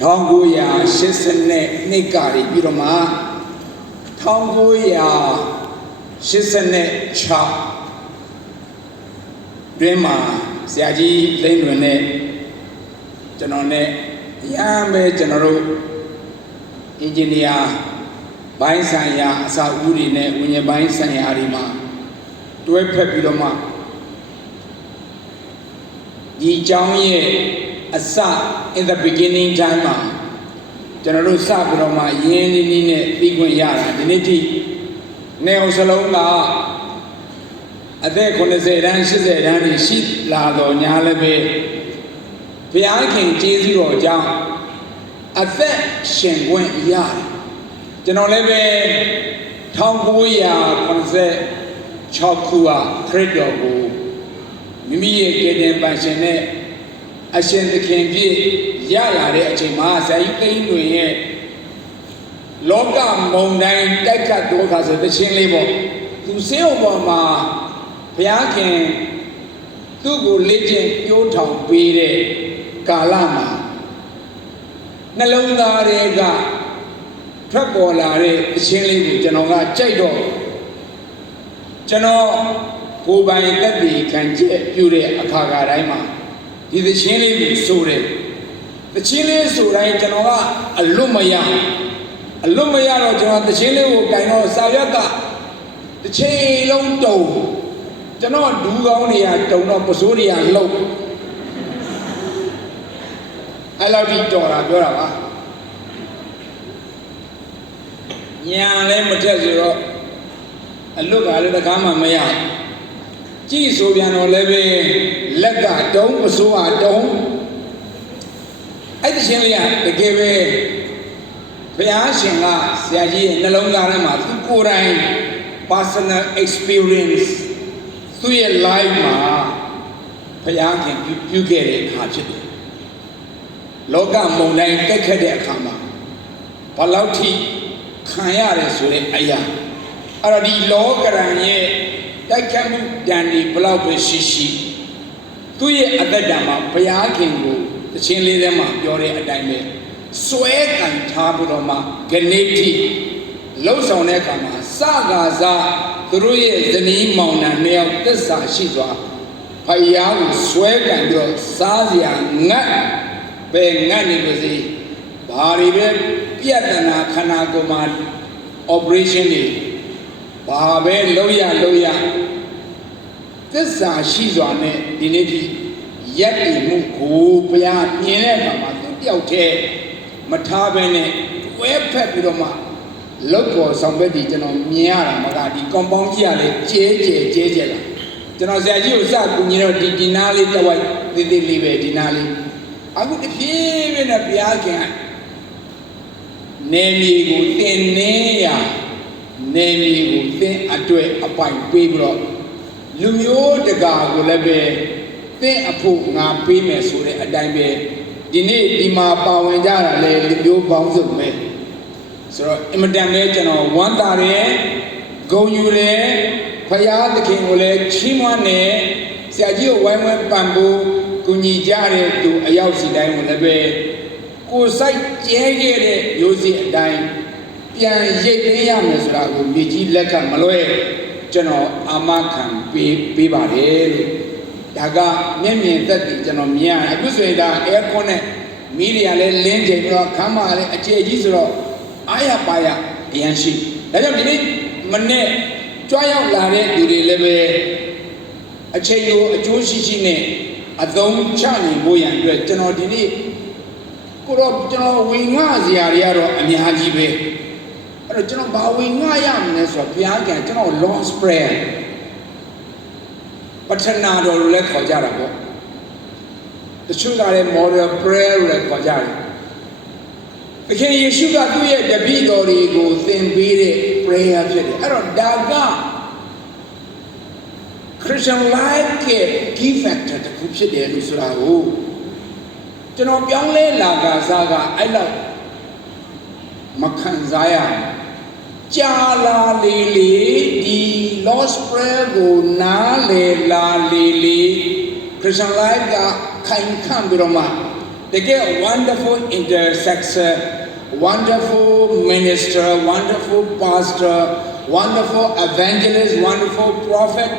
1980 နှစ်ကပြီးတော့မှ1986တွင်မှာဆရာကြီးလိမ့်လွင်နဲ့ကျွန်တော်နဲ့ရမ်းပဲကျွန်တော်တို့အင်ဂျင်နီယာဘိုင်းဆိုင်ရာအစာအုပ်တွေနဲ့ဝิญญาณဘိုင်းဆိုင်ရာတွေမှာတွဲဖက်ပြီးတော့မှဒီအကြောင်းရဲ့အစ in the beginning time မှာကျွန်တော်တို့စပြီးတော့မှရင်းနှီးနှီးနဲ့ပြီးခွင့်ရတာဒီနေ့ထိနေအောင်စလုံးကအသက်90တန်း80တန်းတွေရှိလာတော့ညာလည်းပဲဘုရားခင်ကျေးဇူးတော်ကြောင့်အသက်ရှင်ခွင့်ရတယ်ကျွန်တော်လည်းပဲ1986ခုခရစ်တော်ကိုမိမိရဲ့ကယ်တင်ပန်ရှင်နဲ့အရှင်သခင်ပြည့်ရလာတဲ့အချိန်မှာဇာတိသိန်းတွင်ရဲ့လောကမုန်တိုင်းတိုက်ခတ်ဒုက္ခဆိုတဲ့ချင်းလေးပေါ့သူစေုံပေါ်မှာဘုရားခင်သူ့ကိုလေ့ကျင့်ပြိုးထောင်ပေးတဲ့ကာလမှာနှလုံးသားတွေကထွက်ပေါ်လာတဲ့အချင်းလေးကိုကျွန်တော်ကကြိုက်တော့ကျွန်တော်ကိုယ်ပိုင်သက်သေခံချက်ပြုတဲ့အခါတိုင်းမှာဒီသချင်းလေးကိုဆိုတယ်သချင်းလေးဆိုတိုင်းကျွန်တော်ကအလွတ်မရတော့ကျွန်တော်သချင်းလေးကိုတိုင်တော့စာရွက်ကတစ်ချိန်လုံးတုံကျွန်တော်ဒူးကောင်းတွေကတုံတော့ပစိုးတွေကလှုပ်အဲ့လောက်ဒီတော်တာပြောတာပါညာလည်းမထက်ဆိုတော့အလွတ်ကလည်းတကားမှမရကြည့်ဆိုပြန်တော့လည်းပဲလက်ကတုံးပစိုးကတုံးအဲ့ဒီချင်းလေးကတကယ်ပဲဘုရားရှင်ကဆရာကြီးရဲ့နှလုံးသားထဲမှာသူကိုယ်တိုင် personal experience သူ့ရဲ့ life မှာဘုရားခင်ပြုခဲ့တဲ့အခါဖြစ်တယ်လောကမုန်တိုင်းတက်ခတ်တဲ့အခါမှာဘလောက်ထိခံရတယ်ဆိုတဲ့အရာအဲ့တော့ဒီလောကရန်ရဲ့တိုက်ခတ်မှုတန်ဒီဘလောက်ပဲရှိသူ့ရဲ့အသက်တာမှာဘုရားခင်ကိုတခြင်းလေးထဲမှာပြောတဲ့အတိုင်းပဲစွဲကန်ထားပြီးတော့မှဂနေတိလှုပ်ဆောင်တဲ့အခါမှာစကားစားသူတို့ရဲ့ဇနီးမောင်နှံနှစ်ယောက်သစ္စာရှိစွာဘုရားကိုစွဲကန်ပြီးတော့စားစရာငတ်ပဲငတ်နေပါစေဘာတွေပဲပြဿနာခန္ဓာကိုယ်မှာ operation တွေဘာပဲလုပ်ရသစ္စာရှိစွာနဲ့ဒီနေ့ထိရက်တည်မှုကိုဘုရားမြင်တဲ့အခါမှာသူတယောက်တည်းမထားဘဲနဲ့ဝဲဖက်ပြီးတော့မှလောက်ပေါ်ဆောင်ဘက်ဒီကျွန်တော်မြင်ရတာမကဒီ compound ကြီးကလည်းကျဲလာကျွန်တော်ဆရာကြီးကိုစကူညီတော့ဒီနားလေးတဝိုက်သေးလေးပဲဒီနားလေးအခုတဖြည်းဖြည်းနဲ့ဘုရားခင်နေမီကိုတင်နေရနေမီကိုသင်အတွက်အပိုင်ပေးပြီးတော့လူမျိုးတကာကိုလည်းပဲသင်အဖို့ငါပေးမယ်ဆိုတဲ့အတိုင်းပဲဒီနေ့ဒီမှာပါဝင်ကြတာလေလူမျိုးပေါင်းစုံပဲဆိုတော့အင်မတန်ပဲကျွန်တော်ဝမ်းသာတယ်ဂုဏ်ယူတယ်ဖရာသခင်ကိုလည်းချီးမွမ်းတယ်ဆရာကြီးကိုဝိုင်းဝန်းပံ့ပိုးကူညီကြတဲ့သူအယောက်စီတိုင်းကိုလည်းပဲကိုယ်စိုက်ကျဲခဲ့တဲ့မျိုးစေ့အတိုင်းပြန်ရိတ်သိမ်းရမယ်ဆိုတာကိုမြေကြီးလက်ခံမလွဲကျွန်တော်အာမခံပေးပါတယ်လို့ဒါကမျက်မြင်သက်သေကျွန်တော်မြင်ရတယ်အခုဆိုရင်ဒါအဲကွန်နဲ့မီးတွေကလည်းလင်းချိန်ပြီးတော့ခမ်းမလည်းအခြေကြီးဆိုတော့အားရပါရအရန်ရှိဒါကြောင့်ဒီနေ့မနေ့ကြွားရောက်လာတဲ့သူတွေလည်းပဲအချိန်ကိုအကျိုးရှိနဲ့အသုံးချနိုင်ဖို့ရန်အတွက်ကျွန်တော်ဒီနေ့ကိုတော့ကျွန်တော်ဝင်ငှစရာတွေကတော့အများကြီးပဲအဲ့တော့ကျွန်တော်ဘာဝင်ငှရမလဲဆိုတော့ဘုရားကကျွန်တော် long prayer ပထနာတော်လို့လည်းခေါ်ကြတာပေါ့တချို့ကလည်း model prayer လို့လည်းခေါ်ကြတယ်သခင်ယေရှုကသူ့ရဲ့တပည့်တော်တွေကိုသင်ပေးတဲ့ prayer ဖြစ်တယ်အဲ့တော့ဒါက Christian life ရဲ့ key factor တစ်ခုဖြစ်တယ်လို့ဆိုတာကိုကျွန်တော်ပြောင်းလဲလာကစားကအဲ့လောက်မခံစားရကြာလာလေဒီ lost prayer ကိုနားလေလာလေ Christian life ကခိုင်ခံ့ပြီးတော့မှ They get wonderful intercessor, wonderful minister, wonderful pastor, wonderful evangelist, wonderful prophet,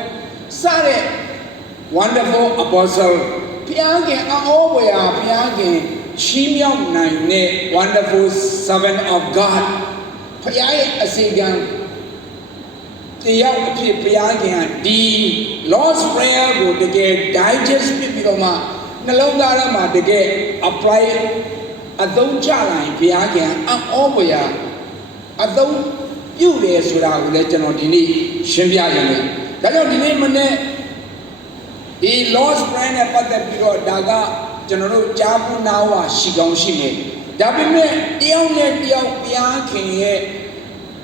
Sare, wonderful apostle, Piangin, Aoboya, Piangin, Chimyong Nine, wonderful servant of God, Payai Asigan, the young people, Piangin, the Lord's Prayer would get digest people. Nalongara to get apply a don't challenge Piagan and Oboya. A don't you days without legend or Dini, Shimbiagan. That don't name the Lord's Prayer about the Piro Daga, General Jabu Nawa, Shigong Shime. Dabime, the only Piakin,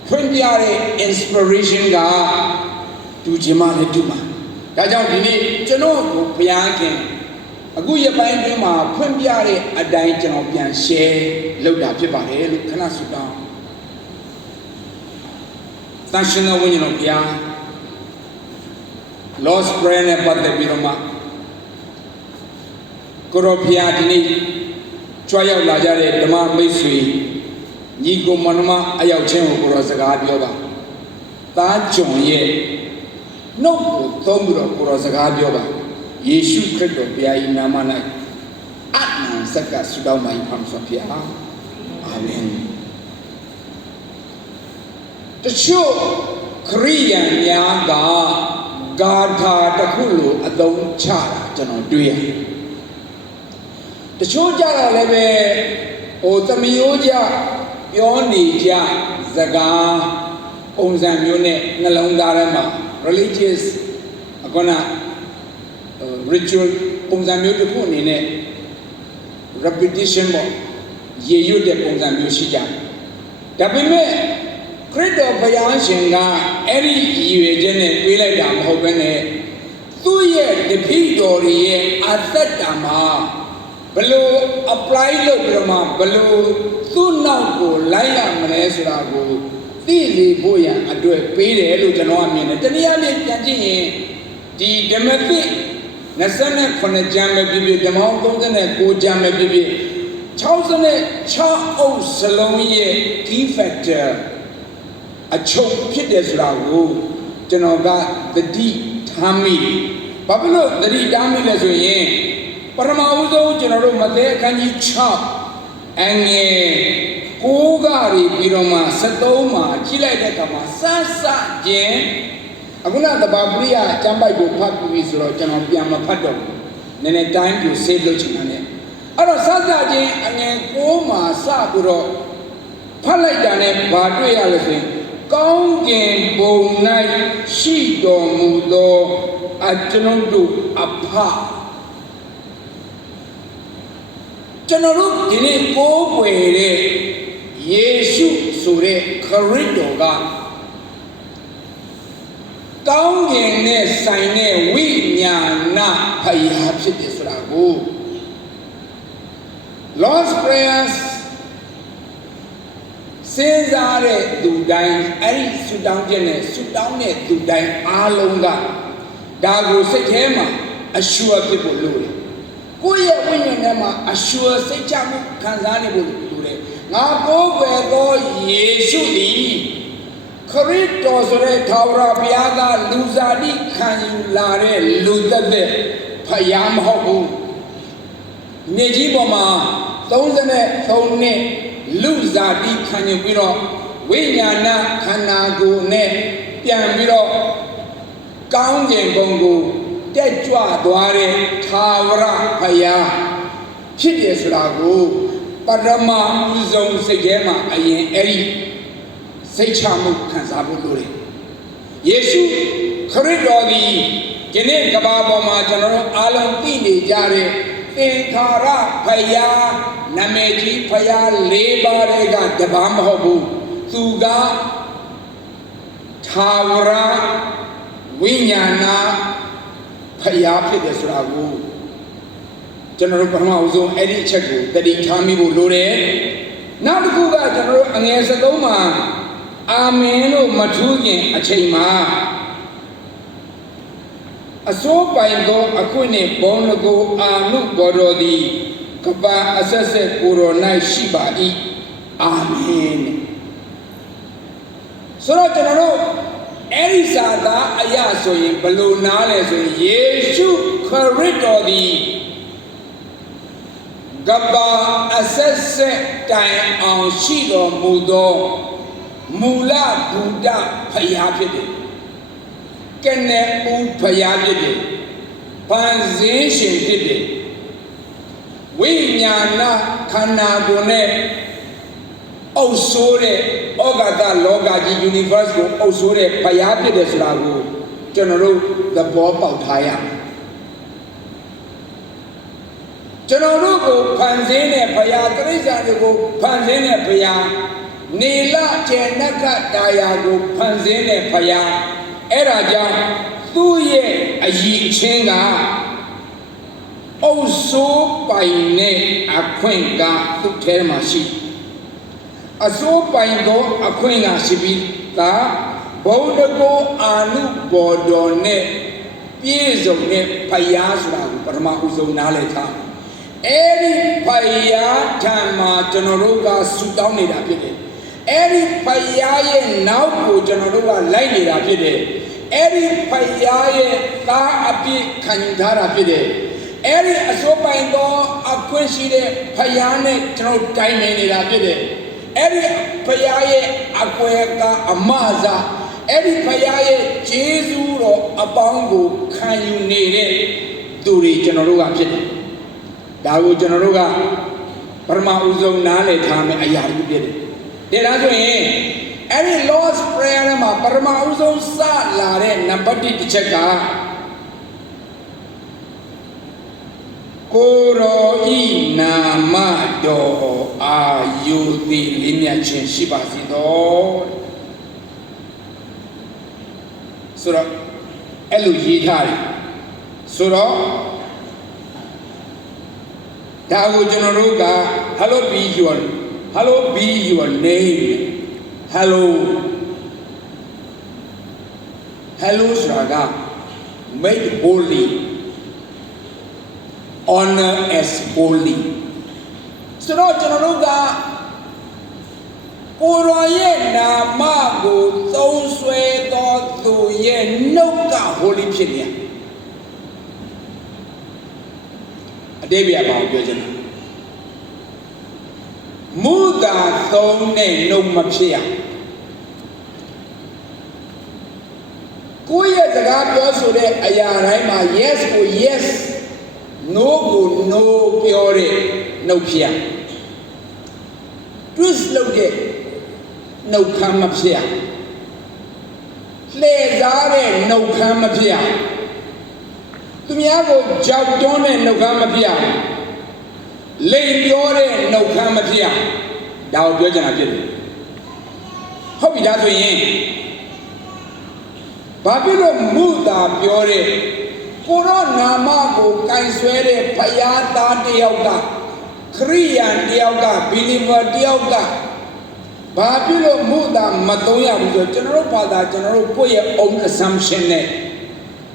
Pundiare inspiration to Jimana Duma. That don't need General Piakin. A good year by Duma, Pundiare, a dying of Yan Share, load up Jibare, Kanasuda. National Union of Ya Lost Brain about the Biroma Koropia Dini, Troya Lajare, Dama Misri, Nigo Manama, Ayachin, Kurasaga Yoga. That John Ye, no Tombro Kurasaga Yoga. Yeshu Kristo Pia Namana Atman Saka Sudama Pamsapia. Amen. The show Korean Yaga Garga Takulu Adon Chara Jano Duya. The show Jara Leve Otamioja Yonija Zaga Omzamune Nalongarama religious Agona ritual Pongzamio de Punine repetition Yeyu de Pongzamio Shija. Dabime Credo Payanshinga, Eri Yujene, Villadam Hobene, 2 years the Pidori, Athatama, below apply Lograma, below Sunago, Laya Manesrago, Fili Boya, and do a pay Lujanoamin, Taniali Tanji, the Demetric. Nasana Konajama Bibi, the Mount Golden and Go Jama Bibi, Chosen Cha Salome, key factor, a choke kid as Ragu, Janoga, the D. Tammy, Pablo, the D. Tammy Lazoye, Paramauzo, General Mate, can you chop? And Kogari, Biroma, Satoma, Chile, Sasa, Jen. Aguna the Babria, Jamba, you pub with Rojan Piama Pado. Then a time you save the Chinane. Ara Sasa Jane and Koma Saburo Paladane, Badri Alison, Gongin, Bo Night, Shido Mudo, Ajanundu, Apa. General didn't go where Yeshu Sure, Corridoga. Gongin, Sine, Winyana, Payapsrago. Lord's prayers Cesare Dudain, Ari Sudanjane, Sudane Dudain, Alonga, Dago Sekema, assure people Lure. Kuya Winyanama, assure Sechamu, Kanzani Lure. Nago Bego Yesu. Corridos Taura Piaga, Luzadi, Canulare, Luzabe, Payam Hobu, Nejiboma, Thozane, Thone, Luzadi, Canubiro, Winyana, Kanago, Ne, Piamiro, Gangen Bongo, Dejua, Duare, Taura, Paya, Chidias Rago, Parama, Uzon Segema, Ayen Eri. Sechamu Kansabu Lure. Yeshu, Corridori, Gene Kababoma, General Alan Pini Jare, Enkara, Paya, Nameji, Paya, Leba Rega, Dabam Hobu, Tuga, Tawra, Winyana, Paya Pedesragu, General Pamauzo, Eddie Cheku, Daddy Tamibu Lure, Nabuga, General Agnes Doma. Ameno Matugin Achema A so by go, a queen, Bonago, Anu Borodi, ကပ္ပအဆက်ဆက်ကိုယ်တော်၌ရှိပါ၏အာမင်ဆိုတော့ကျွန်တော်တို့အဲ့ဒီစာသားအရာဆိုရင်ဘယ်လိုနားလဲဆိုရင်ယေရှုခရစ်တော်သည်ကပ္ပအဆက်ဆက်တိုင်အောင်ရှိတော်မူသောမူလဘုဒ္ဓဖယားဖြစ်တယ်ကနဲ့ဦးဖယားဖြစ်တယ်ပန်စင်းရှင်ဖြစ်တယ်ဝိညာဏခန္ဓာကိုယ်နဲ့အုပ်ဆိုးတဲ့ဩဃတလောကကြီး universe ကိုအုပ်ဆိုးတဲ့ဖယားဖြစ်တယ်ဆိုတာကိုကျွန်တော်တို့သဘောပေါက်ထားရမယ်ကျွန်တော်တို့ကိုဖန်ဆင်းတဲ့ဖယားတိရစ္ဆာန်တွေကိုဖန်ဆင်းတဲ့ဖယားနေလကျေနကတာယာကိုဖန်ဆင်းတဲ့ဖယားအဲ့ဒါကြောင့်သူ့ရဲ့အယီအချင်းကအုပ်ဆိုးပိုင်တဲ့အခွင့်ကသူ့ထဲမှာရှိအစိုးပိုင်သောအခွင့်ကရှိပြီးသားဘုံတကောအာနုဘော်တော်နဲ့ပြည့်စုံတဲ့ဖယားဆိုတာကိုပထမဦးဆုံးနားလည်ထားအဲ့ဒီဖယားထံမှာကျွန်တော်တို့ကဆူတောင်းနေတာဖြစ်တယ်အဲ့ဒီဖယားရဲ့နောက်ကိုကျွန်တော်တို့ကလိုက်နေတာဖြစ်တယ်အဲ့ဒီဖယားရဲ့သားအပြည့်ခံယူထားတာဖြစ်တယ်အဲ့ဒီအစိုးပိုင်သောအခွင့်ရှိတဲ့ဖယားနဲ့ကျွန်တော်တိုင်နေတာဖြစ်တယ်အဲ့ဒီဖယားရဲ့အကွယ်ကအမဇာအဲ့ဒီဖယားရဲ့ဂျေဇုတော်အပေါင်းကိုခံယူနေတဲ့သူတွေကျွန်တော်တို့ကဖြစ်တယ်ဒါကိုကျွန်တော်တို့ကပထမဦးဆုံးနားလည်ထားမယ့်အရာတွေဖြစ်တယ်ဒါဆိုရင်အဲ့ဒီ Lord's Prayer မှာပထမဦးဆုံးစလာတဲ့နံပါတ်1တစ်ချက်ကကိုရောဤနာမတော်အာယုတိလေးမြတ်ခြင်းရှိပါစေတော်ဆိုတော့အဲ့လိုရေးထားတယ်ဆိုတော့ဒါကိုကျွန်တော်တို့က Hallowed be your name hello ဆိုတာက made holy honor as holy ဆိုတော့ကျွန်တော်တို့ကကိုရောရဲ့နာမကိုသုံးဆွဲသောသူရဲ့နှုတ်က holy ဖြစ်နေအတိတ်ပြပါအောင်ပြောချင်တယ်မူတာသုံးနဲ့နှုတ်မဖြစ်ရကိုယ့်ရဲ့စကားပြောဆိုတဲ့အရာတိုင်းမှာ yes ကို yes no ကို no ပြောတဲ့နှုတ်ဖြစ်ရ twist လုပ်တဲ့နှုတ်ခမ်းမဖြစ်ရလှည့်စားတဲ့နှုတ်ခမ်းမဖြစ်ရသူများကိုကြောက်တွန်းတဲ့နှုတ်ခမ်းမဖြစ်ရလိမ်ပြောတဲ့နှုတ်ခမ်းမဖြစ်ရဒါကိုပြောချင်တာဖြစ်တယ်ဟုတ်ပြီဒါဆိုရင်ဘာဖြစ်လို့မူတာပြောတဲ့ကိုရောနာမကိုကင်ဆွဲတဲ့ဖယားသားတယောက်ကခရိယန်တယောက်ကဘီလီဗာတယောက်ကဘာဖြစ်လို့မူတာမသုံးရဘူးဆိုကျွန်တော်တို့ဘာသာကျွန်တော်တို့ကိုယ့်ရဲ့ own assumption နဲ့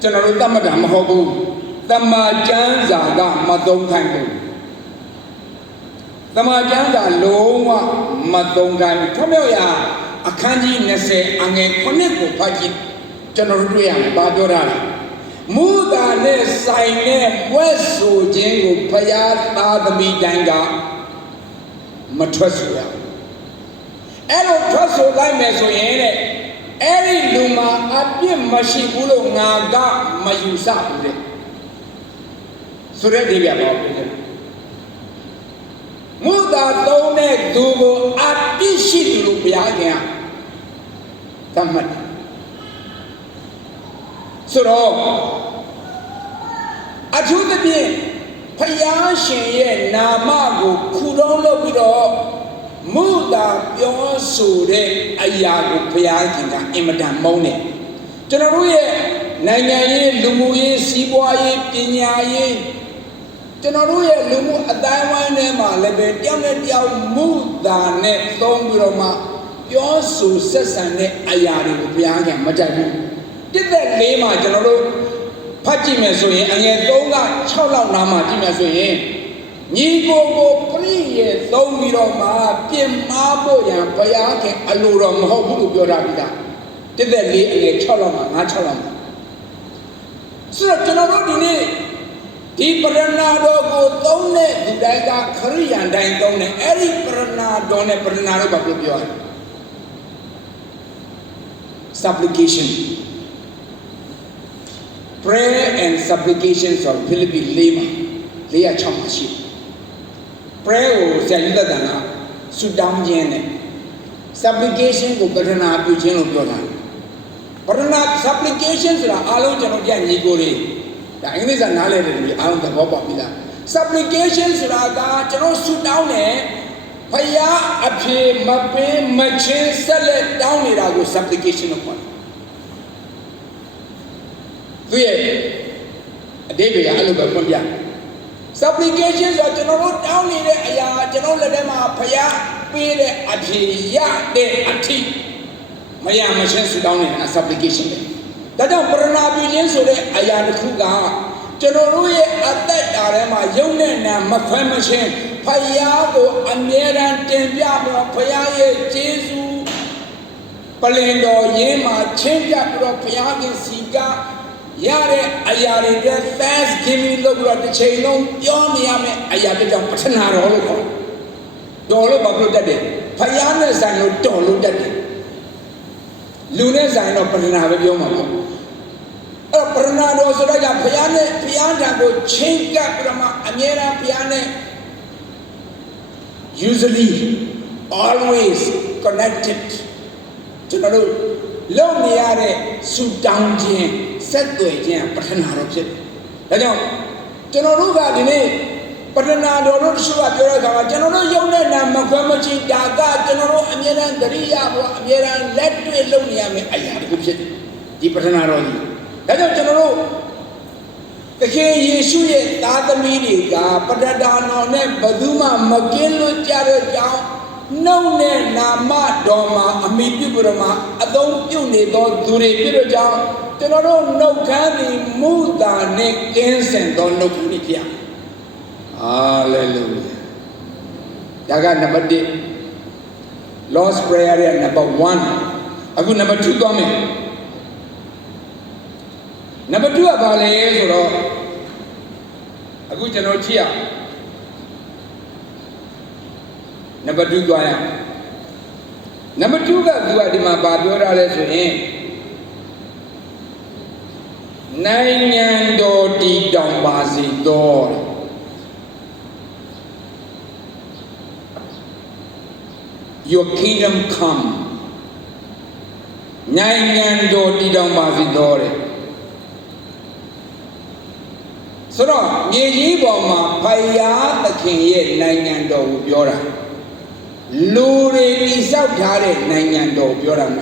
ကျွန်တော်တို့သတ်မှတ်တာမဟုတ်ဘူးတမန်ကျမ်းစာကမသုံးခိုင်းဘူးတမန်ကျမ်းစာလုံးဝမသုံးခိုင်းဘူးထွမြောက်ရာအခန်းကြီး20အငယ်9ကိုဖတ်ကြည့်ကျွန်တော်တို့တွေ့ရမယ်ဘာပြောတာလဲမူတာနဲ့ဆိုင်နဲ့မွဲ့ဆိုခြင်းကိုဖယားသားသမီးတိုင်းကမထွက်ဆိုရအဲ့လိုထွက်ဆိုလိုက်မယ်ဆိုရင်တဲ့အဲ့ဒီလူမှာအပြစ်မရှိဘူးလို့ငါကမယူဆဘူးတဲ့ဆိုတဲ့ဒီပြပါဦးမူတာသုံးတဲ့သူကိုအပြစ်ရှိတယ်လို့ဘုရားခင်ကသတ်မှတ်ဆိုတော့အထူးသဖြင့်ဖယားရှင်ရဲ့နာမကိုခုတုံးလုပ်ပြီးတော့မူတာပြောဆိုတဲ့အရာကိုဘုရားခင်ကအင်မတန်မုန်းတယ်ကျွန်တော်တို့ရဲ့နိုင်ငံရေးလူမှုရေးစီးပွားရေးပညာရေးကျွန်တော်တို့ရဲ့လူမှုအတိုင်းဝိုင်းထဲမှာလည်းပဲတယောက်နဲ့တယောက်မူတာနဲ့သုံးပြီးတော့မှပြောဆိုဆက်ဆံတဲ့အရာတွေကိုဘုရားခင်မကြိုက်ဘူးတစ်သက်လေးမှာကျွန်တော်တို့ဖတ်ကြည့်မယ်ဆိုရင်အငယ်3က6လောက်နားမှာကြည့်မယ်ဆိုရင် Nigo Pri, Domiro Ma, Pim Mabo, and Payake, Alura Mobu, Yorabida. Did they leave a Choloma, Macholoma? Sir, General Di Pernado go Done, the Daga Korean Dine Done, Eric Pernado, Done Pernado Babio. Supplication. Prayer and supplications of Philippi Lima, Lea Chamashi. Prayer was Sayudana, Sudam Jene. Supplication go Patana Pujan Yodan. Patana supplications are Alo Janojan Nigori. The English are not out the Bobabida. Supplications are Jano Sudane. Paya Ape Mape Mache Sale down it out with supplication upon. David Aluba. Supplications are general down in it, general Ledema Paya Pede Ape Ya de Ati Maya Mache down in a supplication. That don't burn up in so that Ayan Kuga General at that Arema Yonan Mafamachen. Payago, American Tempiabra, Payaye, Jesu, Palendo, Yema, Chempiabra, Payagin, Siga, Yare, Ayare, fast, give me look at the chain, Yomiame, Ayabita, Patanaro, Dolo Babu Daddy, Payanas, I know Dolo Daddy, Lunas, I know Patanava Yoma. Pernado, so that Payane, Piana go change up Amera, Piane. Usually, always connected to the Lomiare, Sudanjian, Setway, Patanaro. General Gadine, Patanado, Suga, General Yona, Makamachi, Daga, General Amira, Daria, Amira, led to a Lomiame, I had to put the Patanaro. General. The King Yeshu, Tata Medica, Patadano, Baduma, Makelo, Jara, no ne, Nama, Doma, Amidiburama, Adon Pune, Dure Piraja, Tenoro, no candy, Muda, Nick, Incense, don't know Punitia. Hallelujah. Yaga number D. Lord's Prayer number 1. I go number 2 comment. Number 2 about the I go to Chia. Number 2 Goya. Number 2 got Guadima Babura Lesson. Nine do di Dombasi door. Your kingdom come. Nine do di Dombasi door. So, Yiboma, Paya, the king, Nanyando, Biora. Lure is out Tare, Nanyando, Bioran.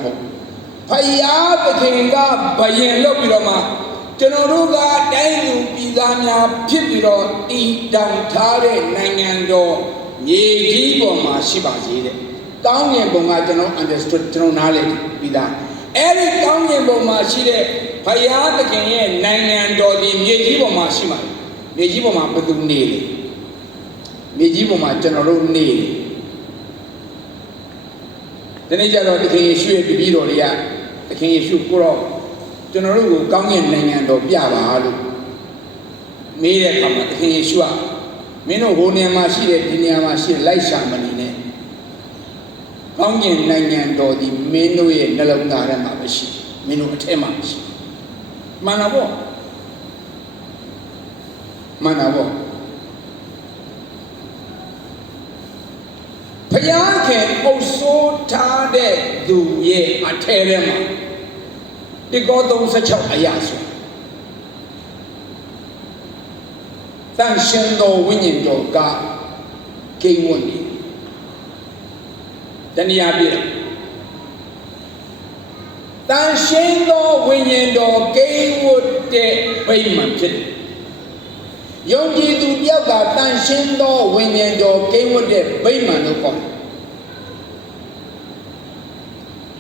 Paya, the king, Bayan Lopiroma, Tenoruga, Danu, Pidana, Pipiro, E. Down Tare, Nanyando, Ye Yiboma, Shibazi. Down Yaboma, General understood Tronale, Pida. Eric Down Yaboma, Shide. Paya the king, Nine Dodi, Mejibo Mashima, Mejibo Mapadu Nili, Mejibo General Nili. The nature of the king issued the Bidoria, the king issued Puro, General Gangian Nanyando, Biava, made a come at the king Ishua, Mino Honia Mashi, Dinia Mashi, Laisha Manine, Gangian Nanyando, the Menoe, Nelonga Mabashi, Mino Temashi. Manavo. Payanke also tade do ye a terema. The god of such a ayasu. Than shendo winning do God gave one. Then Yabir. Than shendo winning do gave wood de payment. Yonji do Yaga, Tan Shindo, winning do gave wood de payment.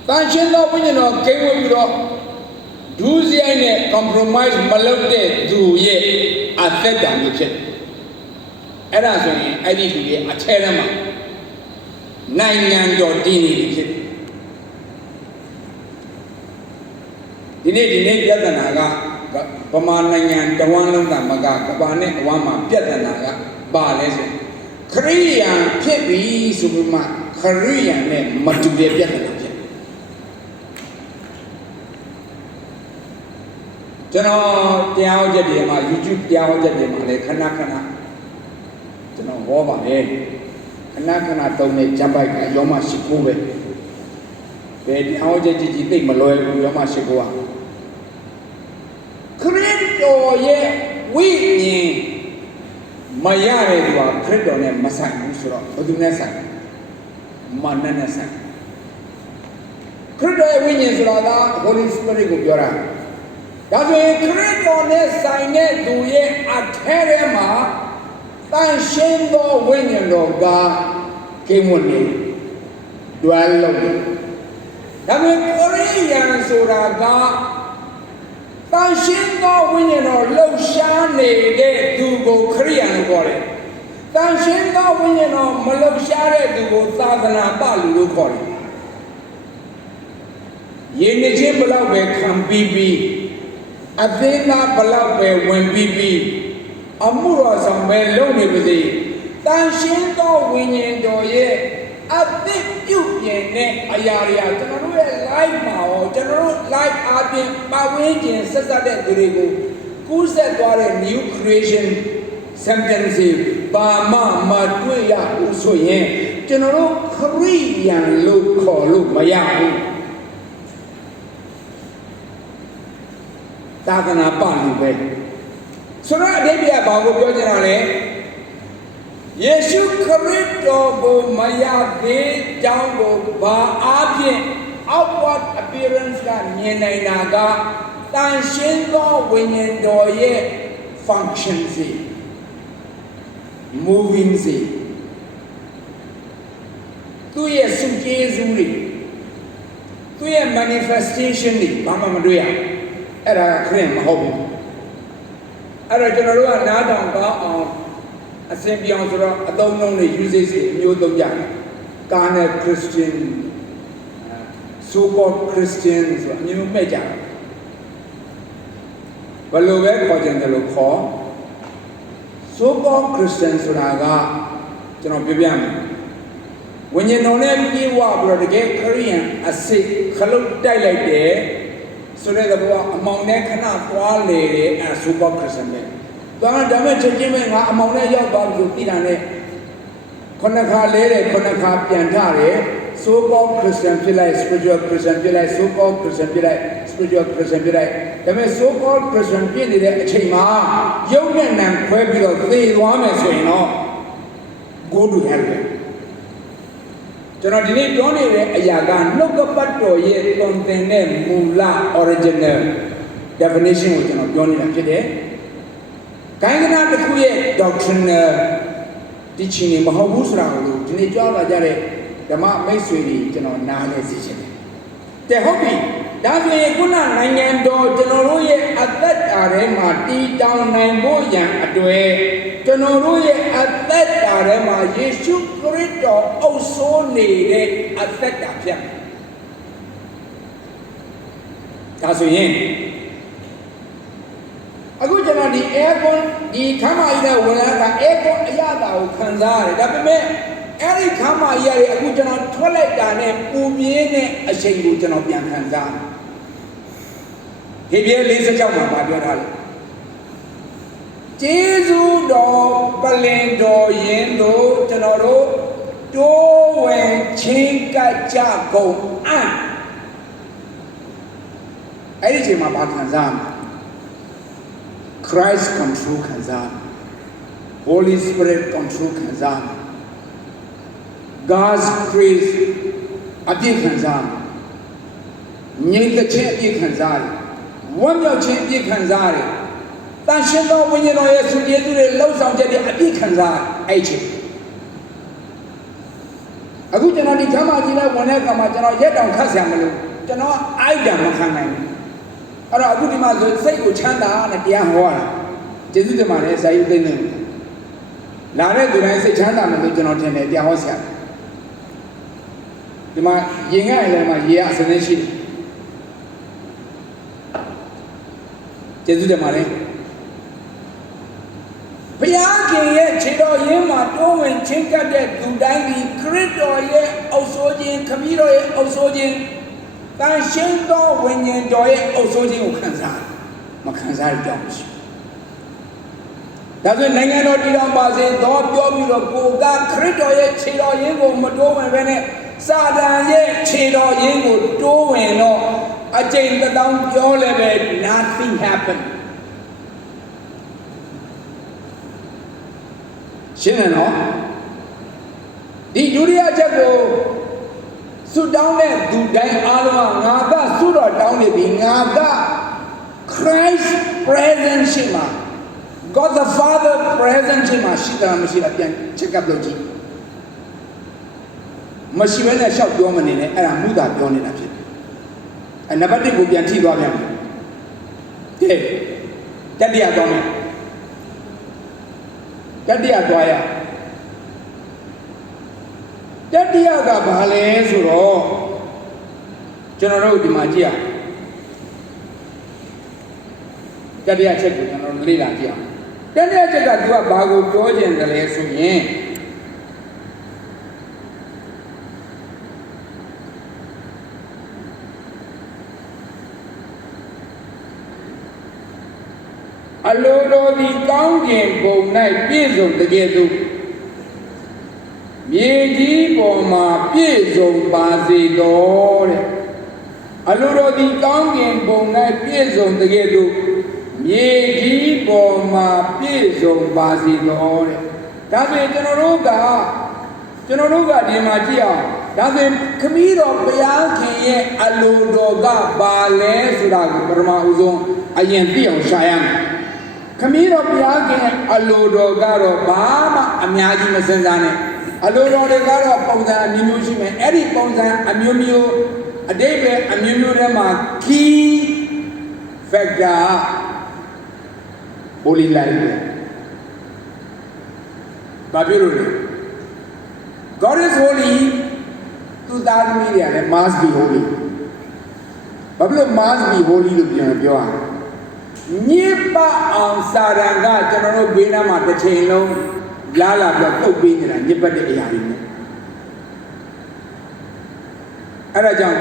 Tan Shindo winning do gave wood do the compromise Malode do ye a third damage. အဲ့ဒါဆိုရင်အဲ့ဒီလူရဲ့အထဲထဲမှာနိုင်ငံတော်တည်နေပြီဖြစ်တယ်ဒီနေ့ပြဿနာကဗမာနိုင်ငံတဝန်းလုံးကမကကဘာနဲ့အဝမ်းမှာပြဿနာကပါလဲဆိုခရိယန်ဖြစ်ပြီဆိုပြီးမှခရိယန်နဲ့မတူတဲ့ပြဿနာဖြစ်ကျွန်တော်တရားဟောချက်တွေမှာ YouTube တရားဟောချက်တွေမှာလည်းခဏခဏကျွန်တော်ဟောပါမယ်ခဏခဏတုံးတဲ့ဂျပ်ပိုက်ကရောမရှိခိုးပဲဘယ်တရားဟောချက်ကြီးသိမလွယ်ဘူးရောမရှိခိုးอ่ะခရစ်တော်ရဲ့ဝိညာဉ်မရတဲ့သူကခရစ်တော်နဲ့မဆိုင်ဘူးဆိုတော့ဘယ်သူနဲ့ဆိုင်မာနနဲ့ဆိုင်ခရစ်တော်ရဲ့ဝိညာဉ်ဆိုတာက Holy Spirit ကိုပြောတာဒါဆိုရင်ခရစ်တော်နဲ့ဆိုင်တဲ့သူရဲ့အထဲထဲမှာတန်ရှင်းသောဝိညာဉ်တော်ကကိမွန်နေဒွယ်လုံးဒါပေမဲ့ခရိယန်ဆိုတာကတန်ရှင်းသောဝိညာဉ်တော်လှုပ်ရှားနေတဲ့သူကိုခရိယန်လို့ခေါ်တယ်တန်ရှင်းသောဝိညာဉ်တော်မလှုပ်ရှားတဲ့သူကိုသာသနာပလူလို့ခေါ်တယ်ယဉ်နေခြင်းဘလောက်ပဲခံပြီးအသင်းသားဘလောက်ပဲဝင်ပြီးအမှုတော်ဆောင်ပဲလုပ်နေပါစေတန်ရှင်းသောဝိညာဉ်တော်ရဲ့အသစ်ပြုပြင်တဲ့အရာတွေကျွန်တော်တို့ရဲ့ live မှာရောကျွန်တော်တို့ live အပြင်ပတ်ဝန်းကျင်ဆက်ဆက်တဲ့သူတွေကိုကူးဆက်သွားတဲ့ new creation sentence ဘာမှမတွေ့ရဘူးဆိုရင်ကျွန်တော်တို့ခရိယန်လို့ခေါ်လို့မရဘူးသာသနာပလူပဲဆိုတော့အဓိပ္ပာယ်ဘာကိုပြောချင်တာလဲယေရှုခရစ်တော်ကိုမရသေးကြောင်းကိုဘာအားဖြင့် outward appearance ကမြင်နိုင်တာကတန်ရှင်းသောဝိညာဉ်တော်ရဲ့ function စီ moving စီသူရဲ့စုကျေးဇူးတွေသူရဲ့ manifestation တွေဘာမှမတွေ့ရအဲ့ဒါခရစ်မဟုတ်ဘူးအဲ့တော့ကျွန်တော်တို့ကနားထောင်ကောင်းအောင်အစဉ်ပြောင်းဆိုတော့အသုံးလုံးတွေ usage အမျိုးသုံးကြတယ် carnal Christian so called Christian ဆိုတာအမျိုးမဲ့ကြတယ်ဘယ်လိုပဲခေါ်ကြတယ်လို့ခေါ် so called Christian ဆိုတာကကျွန်တော်ပြောပြမယ်ဝိညာဉ်တော်နဲ့ပြေဝပြီးတော့တကယ်ခရိယန်အစစ်ခလုတ်တိုက်လိုက်တယ်ဆိုတဲ့ဘောအမောင်နဲ့ခဏသွားလေတယ်အဲ so called Christian ပဲဒါမဲ့ချက်ချင်းပဲငါအမောင်နဲ့ရောက်သွားပြီဆိုသိတာနဲ့ခုနှစ်ခါလဲတယ်ခုနှစ်ခါပြန်ထတယ် so called Christian ဖြစ်လိုက် spiritual Christian ဖြစ်လိုက် so called Christian ဖြစ်လိုက် spiritual Christian ဖြစ်လိုက်ဒါမဲ့ so called Christian ဖြစ်နေတဲ့အချိန်မှာရုပ်နဲ့နာမ်ခွဲပြီးတော့သေသွားမယ်ဆိုရင်တော့ go to hell ပဲကျွန်တော်ဒီနေ့ပြောနေတဲ့အရာကနှုတ်ကပတ်တော်ရဲ့တုံသင်တဲ့မူလ original definition ကိုကျွန်တော်ပြောနေတာဖြစ်တယ်။ဂိုင်းကနာတစ်ခုရဲ့ doctrinal teaching မဟုတ်ဘူးဆိုတာကိုဒီနေ့ကြောက်လာကြတဲ့ဓမ္မမိတ်ဆွေတွေကျွန်တော်နားလည်စေချင်တယ်။တဲ့ဟုတ်ပြီ။ဒါဆိုရင်ခုနနိုင်ငံတော်ကျွန်တော်တို့ရဲ့အသက်တာထဲမှာတည်တောင်နိုင်ဖို့ရန်အတွက်ကျွန်တော်တို့ရဲ့အသက်တာထဲမှာယေရှုခရစ်တော်အုပ်စိုးနေတဲ့အသက်တာဖြစ်တယ်။ဒါဆိုရင်အခုကျွန်တော်ဒီ aircon ဒီခမ်းမကြီးနဲ့ဝင်လာတာ aircon အရသာကိုခံစားရတယ်ဒါပေမဲ့အဲ့ဒီခမ်းမကြီးရဲ့အခုကျွန်တော်ထွက်လိုက်တာနဲ့ပူပြင်းတဲ့အချိန်ကိုကျွန်တော်ပြန်ခံစားဟေဘရဲ46မှာပြောထားတယ်ကျေးဇူးတော်ပလင်တော်ရင်တို့ကျွန်တော်တို့တိုးဝင်ချင်းကကြကုန်အဲ့ဒီအချိန်မှာဘာခံစား Christ control ခံစား Holy Spirit control ခံစား God's grace အပြည့်ခံစားငြိမ်သက်ခြင်းအပြည့်ခံစားတယ်ဝမ်းမြောက်ခြင်းအပြည့်ခံစားတယ်တန်ရှင်းသောဝိညာဉ်တော်ရဲ့ဆုကျေးဇူးတွေလှုပ်ဆောင်ချက်တွေအပြည့်ခံစားအဲ့ချင်းအခုကျွန်တော်ဒီခမ်းမကြီးနဲ့ဝင်တဲ့အခါမှာကျွန်တော်ရက်တောင်ခတ်ဆံမလို့ကျွန်တော်အိုက်တံမခံနိုင်ဘူးအဲ့တော့အခုဒီမှာစိတ်ကိုချမ်းသာနဲ့တရားဟောရတာကျေးဇူးတင်ပါတယ်ဇာယုသိမ့်နေ လာတဲ့သူတိုင်းစိတ်ချမ်းသာမယ်လို့ကျွန်တော်ထင်တယ်တရားဟောဆရာဒီမှာရင်ငှက်လည်းမှာရေအစနေရှိတယ်ကျေးဇူးတင်ပါတယ်ဘုရားခင်ရဲ့ခြေတော်ရင်းမှာတိုးဝင်ချင်းကပ်တဲ့သူတိုင်းဒီခရစ်တော်ရဲ့အုပ်ဆိုးခြင်းခမည်းတော်ရဲ့အုပ်ဆိုးခြင်းတန်ရှင်းသောဝိညာဉ်တော်ရဲ့အုပ်ဆိုးခြင်းကိုခံစားမခံစားရကြောင်းရှိဒါဆိုနိုင်ငံတော်တည်တော်ပါစေတော့ပြောပြီးတော့ကိုကခရစ်တော်ရဲ့ခြေတော်ရင်းကိုမတိုးဝင်ဘဲနဲ့စာတန်ရဲ့ခြေတော်ရင်းကိုတိုးဝင်တော့အကျိန်တောင်ပြောလည်းပဲ nothing happen ရှင်းတယ်နော်ဒီဒုတိယချက်ကိုဆုတောင်းတဲ့သူတိုင်းအားလုံးကငါကဆုတော်တောင်းနေပြီငါက Christ present ရှိမှာ God the Father present ရှိမှာရှိတာမရှိတာပြန် check up လုပ်ကြည့်မရှိဘဲနဲ့ရှောက်ပြောမနေနဲ့အဲ့ဒါမှုသာပြောနေတာဖြစ်တယ်အဲ့နံပါတ်1ကိုပြန်ထိသွားပြန်ပြီကဲတတိယတော့မယ်တတိယသွားရတတိယကဘာလဲဆိုတော့ကျွန်တော်တို့ဒီမှာကြည့်ရတတိယချက်ကိုကျွန်တော်တို့လေ့လာကြည့်အောင်တတိယချက်ကသူကဘာကိုပြောချင်တယ်လဲဆိုရင်အလိုတော်ဒီကောင်းကျင်ပုံ၌ပြည့်စုံတကယ်သို့မြေကြီးပေါ်မှာပြည့်စုံပါစေတော်တဲ့အလိုတော်ဒီကောင်းကျင်ပုံ၌ပြည့်စုံတကယ်သို့မြေကြီးပေါ်မှာပြည့်စုံပါစေတော်တဲ့ဒါဆိုရင်ကျွန်တော်တို့ကဒီမှာကြည့်အောင်ဒါဆိုရင်ခမည်းတော်ဘုရားခင်ရဲ့အလိုတော်ကဘာလဲဆိုတာကိုပထမဦးဆုံးအရင်သိအောင်ရှာရမယ်ခမည်းတော်ဘုရားခင်အလိုတော်ကတော့ဘာမှအများကြီးမစင်စားနဲ့အလိုတော်တွေကတော့ပုံစံအမျိုးမျိုးရှိမယ်အဲ့ဒီပုံစံအမျိုးမျိုးအတိတ်ပဲအမျိုးမျိုးထဲမှာ key factor holy life ဘာဖြစ်လို့လဲ God is holy သူသားသမီးတွေလည်း must be holy ဘာဖြစ်လို့ must be holy လို့ပြောရညစ်ပတ်အောင်စာရန်ကကျွန်တော်တို့ဘေးနားမှာတစ်ချိန်လုံးလာပြီးပုတ်ပေးနေတာညစ်ပတ်တဲ့အရာတွေနဲ့အဲ့ဒါကြောင့်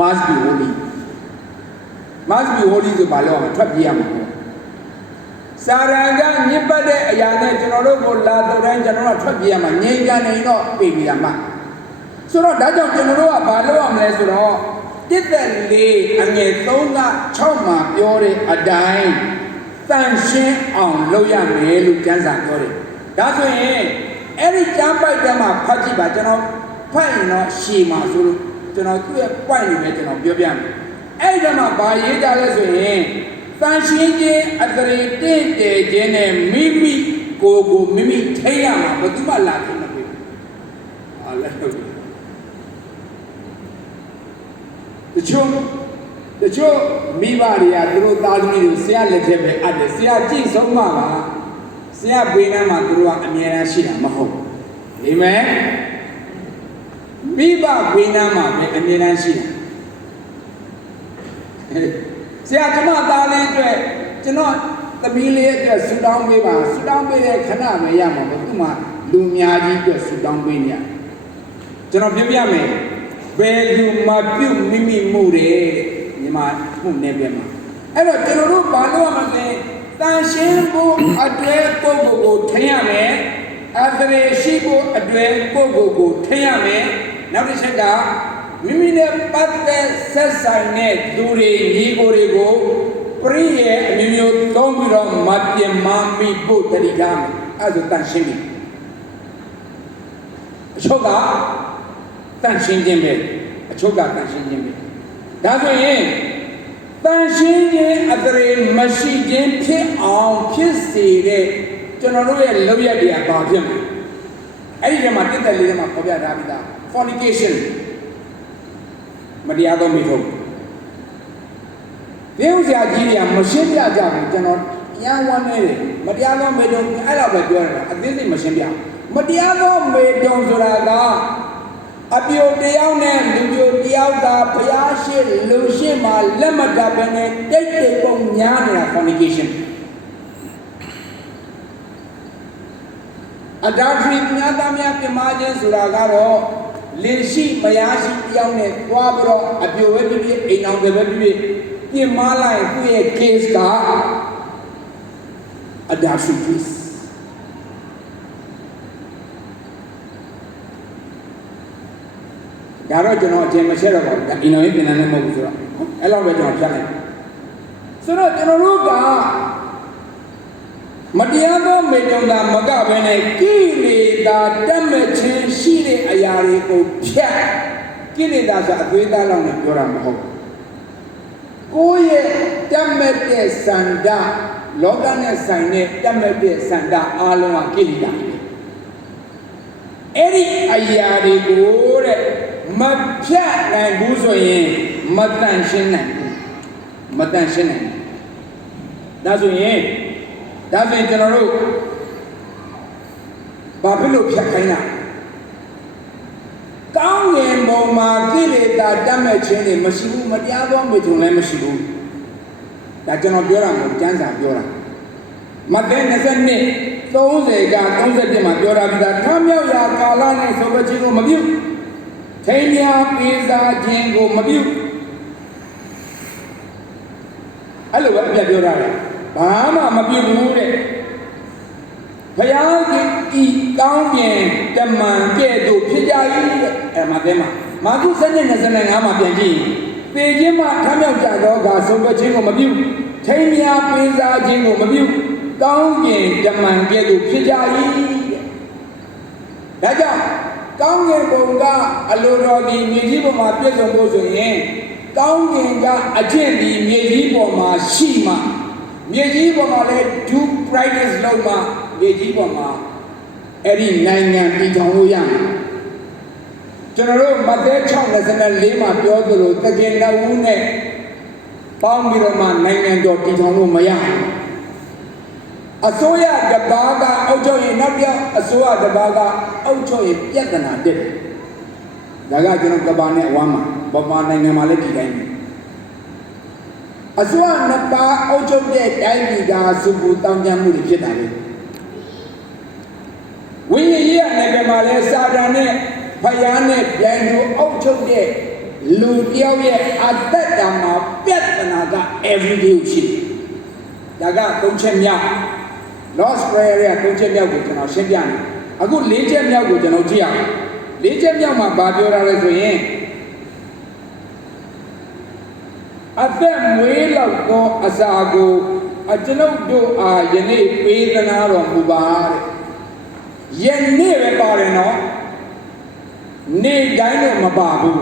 must be holy ဆိုဘာလို့ထွက်ပြေးရမှာလဲစာရန်ကညစ်ပတ်တဲ့အရာနဲ့ကျွန်တော်တို့ကိုလာတော့တိုင်းကျွန်တော်တို့ထွက်ပြေးရမှာငြိမ်းချမ်းနေတော့ပြေးပြရမှာဆိုတော့ဒါကြောင့်ကျွန်တော်တို့ကဘာလုပ်ရမလဲဆိုတော့တစ်သက်လေးအငယ်3က6မှာပြောတဲ့အတိုင်းတန်ရှင်းအောင်လုပ်ရမယ်လို့ကျမ်းစာပြောတယ်ဒါဆိုရင်အဲ့ဒီကျမ်းပိုက်ထဲမှာဖတ်ကြည့်ပါကျွန်တော်ဖတ်ရင်တော့ရှည်မှာဆိုလို့ကျွန်တော်သူ့ရဲ့ point တွေနဲ့ကျွန်တော်ပြောပြမယ်အဲ့ဒီမှာဘာရေးကြလဲဆိုရင်တန်ရှင်းခြင်းအတရေတင့်တယ်ခြင်းနဲ့မိမိကိုမိမိထိရမှာဘယ်သူမှလာခြင်းမဖြစ်ဘူးဟာလဲတချို့မိဘတွေကသူတို့သားသမီးတွေဆရာလက်ထက်ပဲအပ်တယ်ဆရာကြည့်ဆုံးမှာပါဆရာဘေးနားမှာသူတို့ကအမြဲတမ်းရှိတာမဟုတ်ဘူးအာမင်မိဘဘေးနားမှာပဲအမြဲတမ်းရှိတယ်ဆရာကျမသားလေးအတွက်ကျွန်တော်သမီးလေးအတွက်ဆူတောင်းပေးပါဆူတောင်းပေးတဲ့ခဏပဲရမှာပေါ့သူမှလူများကြီးအတွက်ဆူတောင်းပေးနေရကျွန်တော်ပြပြမယ်ဘယ်လူမှပြုတ်မိမိမှုတယ်ညီမမှုနေပြမှာအဲ့တော့ကျွန်တော်တို့ဘာလို့ရမလဲတန်ရှင်းဖို့အတွဲပုဂ္ဂိုလ်ကိုထင်ရမယ်အတရေရှိဖို့အတွဲပုဂ္ဂိုလ်ကိုထင်ရမယ်နောက်တစ်ချက်ကမိမိနဲ့ပတ်သက်ဆက်ဆိုင်တဲ့သူတွေညီကိုတွေကိုပရိယေအမျိုးမျိုးသုံးပြီးတော့မပြင်းမမိဖို့တတိကမယ်အဲ့ဒါတန်ရှင်းပြီအချုပ်ကတန်ရှင်းခြင်းပဲအချုပ်ကတန်ရှင်းခြင်းပဲဒါဆိုရင်တန်ရှင်းခြင်းအတရေမရှိခြင်းဖြစ်အောင်ဖြစ်စေတဲ့ကျွန်တော်တို့ရဲ့လုပ်ရက်တွေကဘာဖြစ်မလဲအဲ့ဒီထဲမှာတက်တက်လေးထဲမှာပေါ်ပြထားပြီးသား fornication မတရားသောမိထုံးဒီဥစ္စာကြီးတွေကမရှင်းပြကြဘူးကျွန်တော် Young one lady, Matiano Medon, I love the girl, a busy machine. Matiano Medon Zoraga, Apio Deone, Lubio Diaga, Payashi, Lushima, Lemagabene, Date from Yana fornication. Adultery, Nadamia, Imagine Zuragaro, Linshi, Payashi, Yone, Quabro, Apio Webi, in on the Webi, Yamala, who a case car. Adultery, please. Garo, you know, James Sherlock, you know, in an animal. I love it on channel. So, Ruga Madiano made on the Magabene, Kili, the damage, Shiri, Ayari, Pia, Kili, that's a great along the Yoram. Oye, Damete Sanda. Logan Sane, Damade Sanda, Aloma Kilida. Any Ayari Gore, Mapia and Buzoye, Matan Shenan. That's what that's in general. Babylon Piacana. Down in Boma, Gilly, that damage in Masibu, Madiabo, with Masibu. That cannot be around, Jansa Yora. Madan is a name, those they got, those that Yora, that Tamia, Kalan, and Sobajigo Mabu. Tania is a Jango Mabu. Hello, Yora. Bahama Mabu. Payagi eat down in the man, get to Pijay, and Madema. Madu sending us an Amapiaji. Pejima, Tamil Jagoga, Sobajigo Mabu, Tania Pisa Jingo Mabu, down in the man get to Pijay. Daja, down in Bonga, a Lorogi, Mijiboma, Peso Bozo, down in Ga, Ajendi, Mijiboma, Shima, Mijiboma, let two brightest Loma, Mijiboma, Eddie Nanya, Itahoyan. General Mother Chong as an Lima Piotro, the Genda Une, Palmiroma, Nine Dotito Maya. Asoya, the Baga, Ojo in Nabia, Asoa, the Baga, Ojo in Yatana did. Daga Ganabane Wama, Bama Namaleki. Asoa Napa, Ojo de Daiga, Subu, Tamyamu, Kitari. When you hear Nebamale Sadane, Payane, Yango, Ocho de Ludia, Adama, Betanaga, every day. Daga, Conchemia, Lost Prayer, Conchemia, Shembian. A good legend, with an Otia. Legend, Yama, Babura, at them, way of go Asago, a general do a Yene, Pay than our Mubar. Yen never barino. Ne Dino Mababu.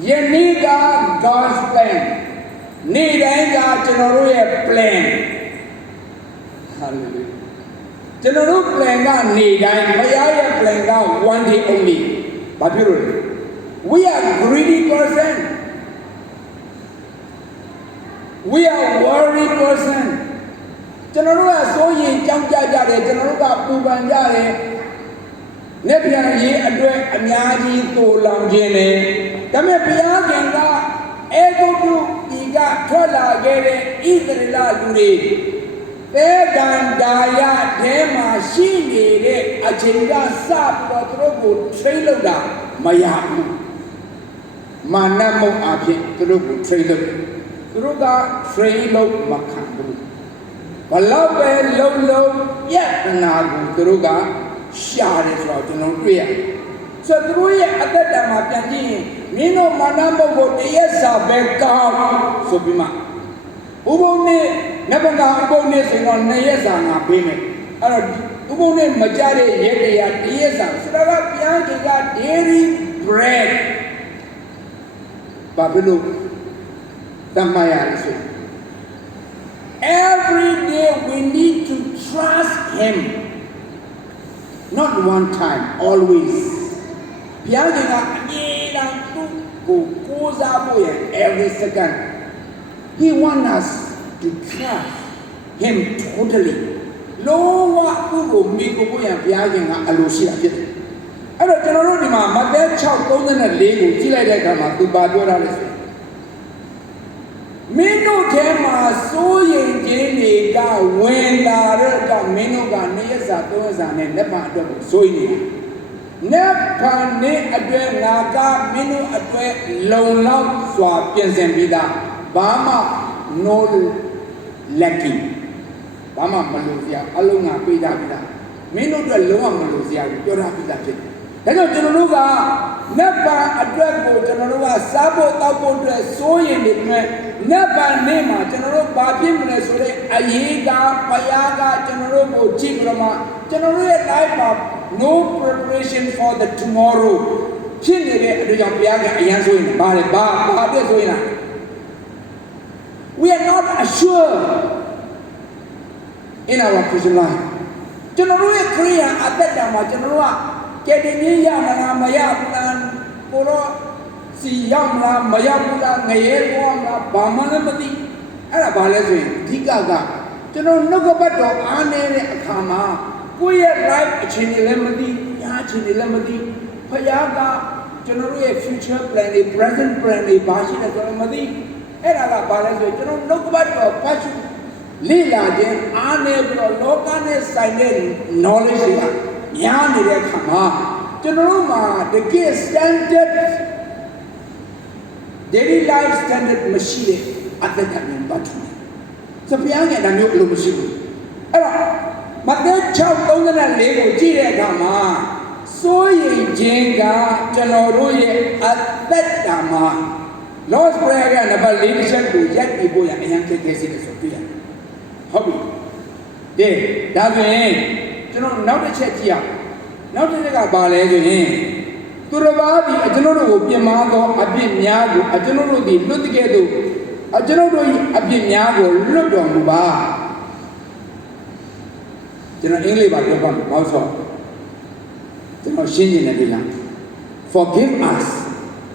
Yeniga God's plan. Ne Danga General plan. Hallelujah. General plan got ne Dang, Maya plan got one day only. Babiru. We are greedy person. We are worried person. General so ye jump jare, General Puban jare. Nepia ye address Amiaji to Langene. Tamepia Ganga, Ego to Iga Tola Gere, Idrila Dure. Egan Daya, Tema, Shini, Achinga Sap, Patrogo, Trailoda, Mayaku. Manamo Api, Trugu, Trailer. Truga, Trailo, Makambu. Palabe, Lolo, yet Nagu, Truga. Share is what you know, so through it at that time, Nino Manamo go to Yesa Becca, so Bima. Ubone, never got bonus on Nayesa payment. Ubone Majare Yedia, Yesa, so that Bianchi got dairy bread. Babilu, Tamaya. Every day we need to trust Him. Not one time, always. Every second. He wants us to trust him totally. Lowa tugo miko boya biagenga alusia pit. I don't know my bad child told them a lego, Gila Gama, to Badura. Meno tema so ye gene ga when the meno ga nesa those and never so in. Never ne adwe naga meno adwe long long swap Pienzembida, Bama no lacking. Bama Malusia, Alunga Pida, Meno the Loma Malusia, Yorapida. Then Generuga, never a drug, Generuga, Sabo, Tabo, Soy in it, never name a General Babim, Ayaga, Payaga, General Chigrama, General life of no preparation for the tomorrow. Chinere, Piaga, Ayanzo in Baba, we are not assured in our Christian life. General Korea, at that time, General. Kediniya na mayapulan puro siyam na mayapulan ngayon na bamanamati ara baleswe dikaga jano nugabato ane akama kuya life achinilemati ya achinilemati payaga jano ye future plan present plan bashi na kalamati era la baleswe jano nugabato pachu lila din ane bro lokane sign knowledge la Yan Kama, General, the gay standard daily life standard machine at the time, but so Piang and a new machine. But that child on the Lego Gire Kama, so ye Jenga, Generoye at that Kama. Lost prayer and about leadership to Jack Iboya and Yankee Cassie Sophia. Hobby. There, that's the end. Now the check here. Now the ballet. Turabadi, a general Piamago, a Biniago, a general di Lutigedo, a general a Biniago, Ludomba. General English by the one also. General Shinji Nabila. Forgive us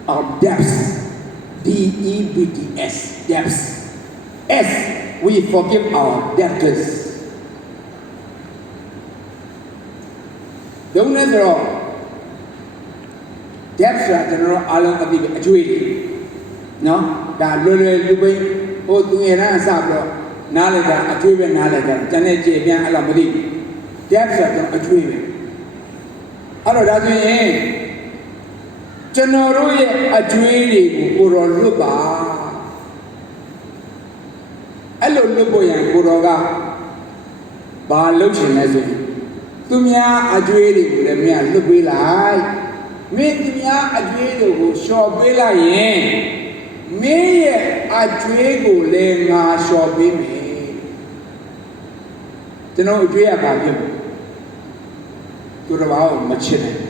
our debts. DEBTS, debts. S, we forgive our debtors. Don't let all. Debts are general Alan of the Ajui. No, that Lulu Lubai, O Duera Sabro, Nalada, Ajuian Nalada, Janet Javian Alamudi. Debts are Ajui. Hello, that's me. General Ajui, Uruba. Hello, Luboyan, Uroga. Baluchin as well. Tumia Adweli, the mere Lubila, make Tumia Adwelo who shall be lying. May Adwego Lenga shall be me. To know Drea about him. To the wow, Machine.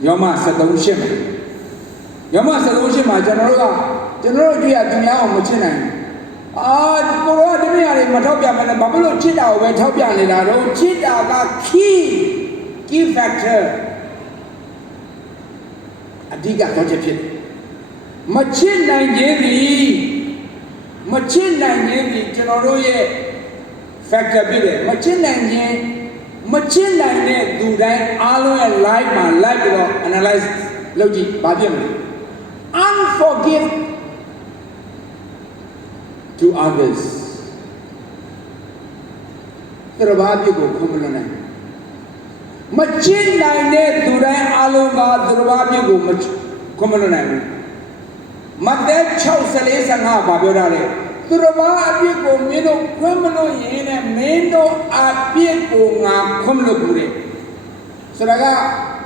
Yoma Sadoshim. Yoma Sadoshima, General Drea Tumia Machine. The Korea, Matopia, and the Babylon Chita, where Topia and Chita key factor. A diga conception. Machin Nangeli, Generoye factor bidder, Machin Nangeli, do that, Alo and life, analyze logic, Babiam. Unforgive to others. Durababigo Kumulana. Machin Nine Duran Alonga Durababigo Kumulana. Mother Chausalis and Baburale. Durababigo Mino Kumulu Yena Mendo Apico Kumulure. Saraga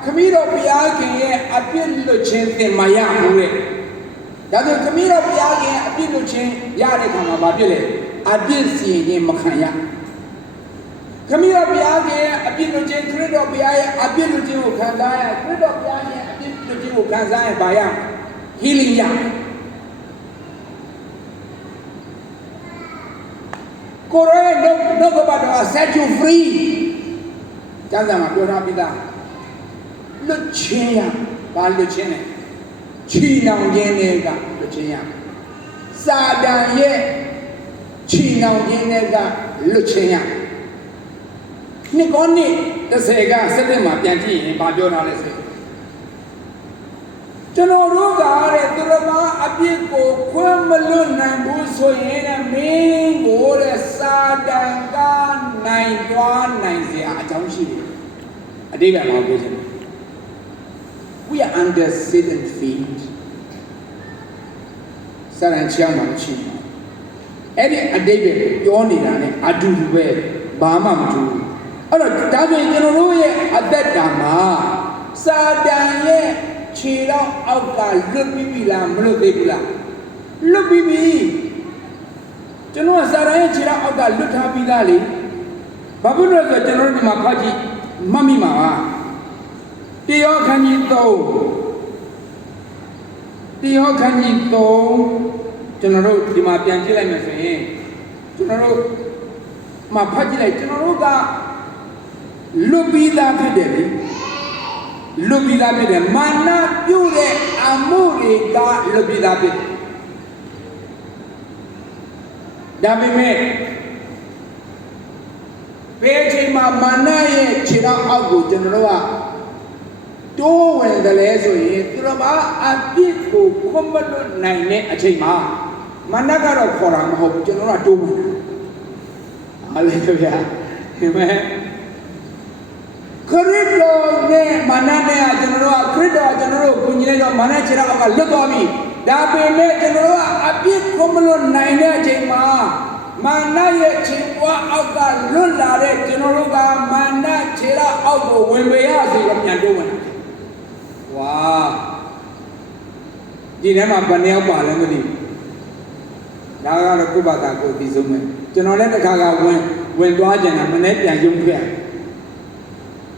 Camilo Piaki appeal to change in Maya. That the Camilo Piagi appeal to change Yarikama Babile, appeal seeing in Makaya. Camilo Piagi appeal to change Credo Piai, appeal to Jimu Kazaya, Credo Piagi appeal to Jimu Kazaya Baya, healing Yam. Korea no about set you free. Kazama Dorabida. Lucia, Balucene. China Genega, Lucia. Sada ye ချီနှောင်ခြင်းတွေကလွတ်ခြင်းရနှစ်ကောနှစ်30က7မှာပြန်ကြည့်ရင်ဘာပြောထားလဲဆိုကျွန်တော်တို့ကတဲ့သူတော်ဘာအပြစ်ကိုခွင့်မလွတ်နိုင်ဘူးဆိုရင်မင်းကိုတဲ့စာတန်ကနိုင်သွားနိုင်စရာအကြောင်းရှိတယ်အတိတ်ကဘာပြောချင်လဲ We are under Satan's feet စာရန်ချောင်းမှာရှိတယ်အဲ့ဒီအတိတ်ပဲပြောနေတာနဲ့အတူတူပဲဘာမှမတူဘူးအဲ့တော့ဒါဆိုရင်ကျွန်တော်တို့ရဲ့အသက်တာမှာစာတန်ရဲ့ခြေတော့အောက်ကလွတ်ပြီးပြီလားမလွတ်သေးဘူးလားလွတ်ပြီးပြီကျွန်တော်ကစာတန်ရဲ့ခြေတော့အောက်ကလွတ်ထားပြီးသားလေဘာဖြစ်လို့လဲဆိုတော့ကျွန်တော်တို့ဒီမှာဖတ်ကြည့်မှတ်မိမှာပါတေယောခန်းကြီး3တေယောခန်းကြီး3ကျွန်တော်တို့ဒီမှာပြန်ကြည့်လိုက်မယ်ဆိုရင်ကျွန်တော်တို့မှာဖတ်ကြည့်လိုက်ကျွန်တော်တို့ကလွတ်ပြီးသားဖြစ်တယ်လေလွတ်ပြီးသားဖြစ်တယ်မာနပြုတဲ့အမှုတွေကလွတ်ပြီးသားဖြစ်တယ်ဒါပေမဲ့ဘယ်အချိန်မှာမာနရဲ့ခြေထောက်အောက်ကိုကျွန်တော်တို့ကတိုးဝင်တယ်လဲဆိုရင်သူတော်ဘာအပြစ်ကိုခွင့်မလွတ်နိုင်တဲ့အချိန်မှာမာနကတော့ခေါ်တာမဟုတ်ဘူးကျွန်တော်တို့ကတိုးဝင်ဟာလေဗျာဒီမဲ့ခရစ်တော်နဲ့မာနနဲ့ကျွန်တော်တို့ကခရစ်တော်ကျွန်တော်တို့ကိုညီလိုက်တော့မာနခြေထောက်အောက်ကလွတ်သွားပြီဒါပေမဲ့ကျွန်တော်တို့ကအပြစ်ခွင့်မလွတ်နိုင်တဲ့အချိန်မှာမာနရဲ့ခြေပွားအောက်ကလွတ်လာတဲ့ကျွန်တော်တို့ကမာနခြေထောက်အောက်ကိုဝင်ပေရစီတော့ပြန်တိုးဝင်ဝါဒီထဲမှာဘယ်နှယောက်ပါလဲမသိဘူးဒါကတော့ကိုယ့်ဘာသာကိုယ်ပြီးဆုံးမယ်ကျွန်တော်လည်းတစ်ခါကဝင်သွားကြတယ်မနေ့ပြန်ရုံခဲ့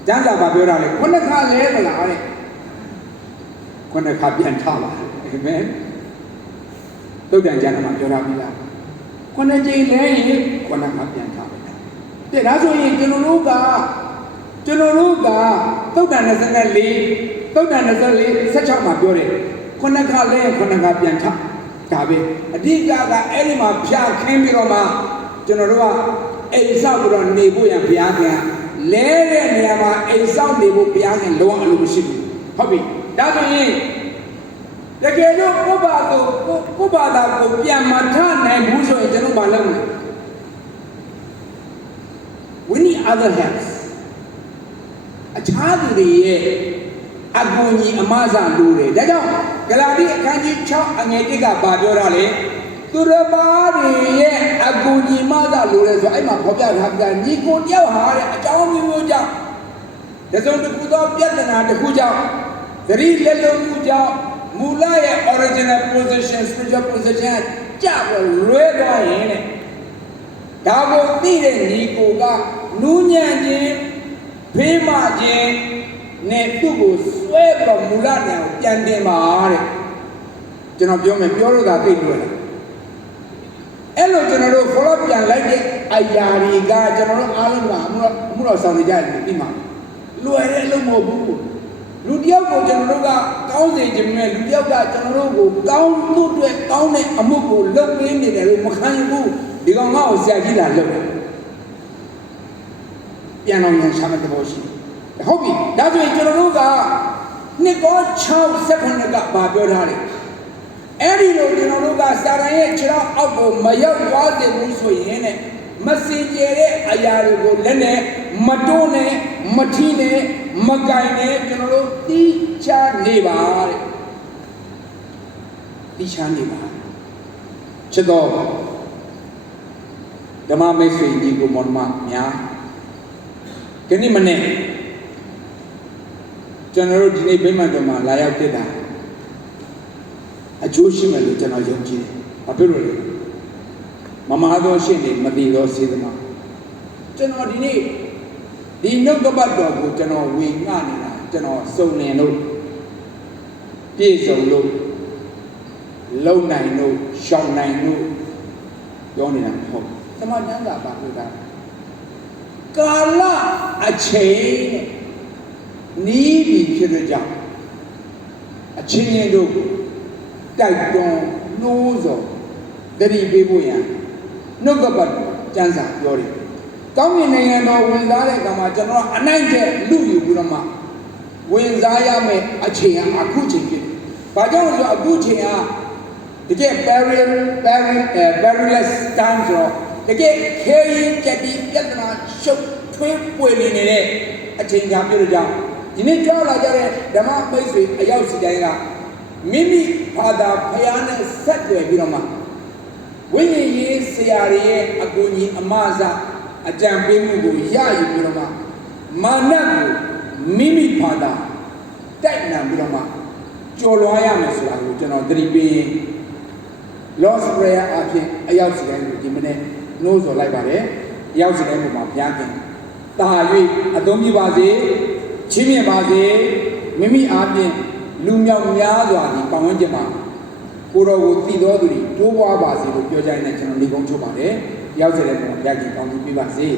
ကျမ်းစာဘာပြောတာလဲခုနှစ်ခါလဲမလားတဲ့ခုနှစ်ခါပြန်ထားပါအာမင်သုတ်တန်ကျမ်းမှာပြောတာပြီလားခုနှစ်ကြိမ်လဲရင်ခုနှစ်ခါပြန်ထားပါတဲ့ဒါဆိုရင်ကျွန်တော်တို့ကသုတ်တန်24သုတ်တန်24 16မှာပြောတယ်ခုနှစ်ခါလဲခုနှစ်ခါပြန်ထားဒါပဲအဓိကကအဲ့ဒီမှာဖြာခင်းပြီးတော့မှကျွန်တော်တို့ကအိမ်ဆောက်ပြီးတော့နေဖို့ရဘုရားခင်လဲတဲ့နေရာမှာအိမ်ဆောက်နေဖို့ဘုရားခင်လုံးဝအလိုမရှိဘူးဟုတ်ပြီဒါဆိုရင်တကယ်လို့ကိုယ့်ဘာသာကိုပြန်မထနိုင်ဘူးဆိုရင်ကျွန်တော်မလုပ်ဘူး We need other help အခြားသူတွေရဲ့အကူအညီအမအစလိုတယ်ဒါကြောင့်ဂလာတိအခန်းကြီး6အငယ်1ကဘာပြောတာလဲသူတော်ဘာတွေရဲ့အကူအညီမအစလိုတယ်ဆိုအဲ့မှာဖော်ပြထားပြညီကိုတယောက်ဟာတဲ့အကြောင်းမျိုးကြောင့်တစုံတစ်ခုသောပြဿနာတစ်ခုကြောင့်သတိလက်လုံးမှုကြောင့်မူလရဲ့ original position spiritual position ကြပြီးလွဲသွားရင်တဲ့ဒါကိုသိတဲ့ညီကိုကနူးညံ့ခြင်းဖေးမခြင်းနဲ့သူ့ကိုဆွဲပြီးမူလနေအောင်ပြန်တင်ပါတဲ့ကျွန်တော်ပြောမယ်ပြောလို့သာသိလို့လားအဲ့လိုကျွန်တော်တို့ follow ပြန်လိုက်တဲ့အရာတွေကကျွန်တော်တို့အားလုံးကအမှုတော်ဆောင်နေကြတယ်ဒီမှာလွယ်တဲ့အလုပ်မဟုတ်ဘူးလူတယောက်ကိုကျွန်တော်တို့ကကောင်းစေခြင်းနဲ့လူတယောက်ကကျွန်တော်တို့ကိုကောင်းမှုအတွက်ကောင်းတဲ့အမှုကိုလုပ်ပေးနေတယ်လို့မခံယူဘူးဒီကောင်ငါ့ကိုဆရာကြီးလာလုပ်တယ်ပြန်အောင်ညာရှာမဲ့သဘောရှိတယ်ဟုတ်ပြီဒါဆိုရင်ကျွန်တော်တို့ကနှစ်ကော6:9ကဘာပြောထားလဲအဲ့ဒီလိုကျွန်တော်တို့ကစာရန်ရဲ့ခြေထောက်အောက်ကိုမရောက်သွားတယ်ဘူးဆိုရင်နဲ့မစင်ကြယ်တဲ့အရာတွေကိုလည်းနဲ့မတွန်းနဲ့မထီးနဲ့မကင်နဲ့ကျွန်တော်တို့တီးချနေပါတဲ့တီးချနေပါချစ်တော်ဓမ္မမိတ်ဆွေကြီးကိုမောင်မများဒီနေ့မနေ့ကျွန်တော်တို့ဒီနေ့ဗိမာန်တော်မှာလာရောက်တက်တာအကျိုးရှိမယ်လို့ကျွန်တော်ယုံကြည်တယ်။ဘာဖြစ်လို့လဲ။မမသောရှင်းနေမတည်သောစေတမကျွန်တော်ဒီနေ့ဒီနှုတ်ကပတ်တော်ကိုကျွန်တော်ဝေငှနေတာကျွန်တော်စုံလင်လို့ပြည့်စုံလို့လုံနိုင်လို့ရှောင်နိုင်လို့ပြောနေတာမဟုတ်ဘူး။သမဏ္ဍာပါပြောတာကာလအချိန်နီးပြီဖြစ်တဲ့ကြောင့်အချင်းချင်းတို့တိုက်တွန်းနှိုးဆော်တတိပေးဖို့ရန် နှုတ်ကပတ်ကျမ်းစာပြောတယ်ကောင်းကင်နိုင်ငံတော်ဝင်စားတဲ့အခါမှာကျွန်တော်အနိုင်တဲ့လူယူပြီးတော့မှဝင်စားရမယ့်အချိန်ကအခုချိန်ဖြစ်တယ်။ဘာကြောင့်လဲဆိုတော့အခုချိန်ကတကယ် perilous time ဆိုတော့တကယ်ခဲရင်ကြက်ပြီးပြဿနာရှုပ်ထွေးပွေနေတဲ့အချိန်ကြာပြလို့ကြောင့်ဒီနေ့ကြောက်လာကြတဲ့ဓမ္မမိတ်ဆွေအရောက်စီတိုင်းကမိမိဘာသာဖျားနဲ့ဆက်သွယ်ပြီးတော့မှဝိညာဉ်ရေးဆရာတွေရဲ့အကူအညီအမအစအကြံပေးမှုကိုရယူပြီးတော့မှမာနကိုမိမိဘာသာတိုက်နံပြီးတော့မှကြော်လွှားရမယ်ဆိုတာကိုကျွန်တော်သတိပေးရင် Lord's Prayer အဖြစ်အရောက်စီတိုင်းကိုဒီမနေ့နှိုးဆော်လိုက်ပါတယ်အရောက်စီတိုင်းပုံမှာဘုရားခင်တာ၍အသုံးပြုပါစေချင်းမြတ်ပါစေမိမိအားဖြင့်လူမြောက်များစွာဒီပတ်ဝန်းကျင်မှာကိုတော်ကိုတည်တော်သူတွေတိုးပွားပါစေလို့ပြောကြရင်လည်းကျွန်တော်နေကုန်းချုပ်ပါတယ်ရောက်စေတဲ့ပုံဘုရားခင်ကောင်းချီးပေးပါစေ